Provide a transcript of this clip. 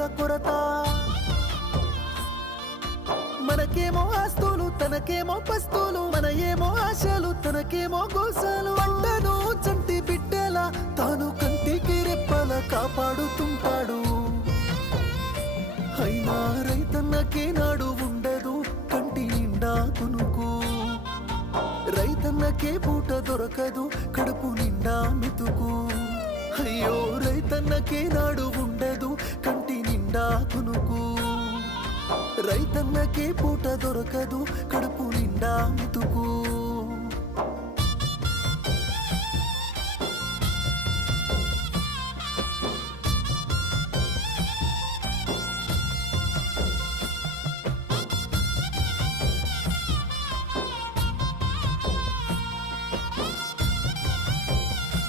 అప్పుల కొరత. మనకేమో ఆస్తులు తనకేమో పస్తులు, మన ఏమో ఆశలు తనకేమో గోసాలు. పంటను చంటి బిడ్డలా తాను కంటికి రెప్పల కాపాడుతుంటాడు. అయినా రైతన్నకే నాడు ఉండదు కంటి నిండా కునుకు. రైతన్నకే పూట దొరకదు కడుపు నిండా మెతుకు. అయ్యో రైతన్నకే నాడు ఉండదు కంటి నిండా కునుకు. రైతన్నకే పూట దొరకదు కడుపు నిండా మెతుకు.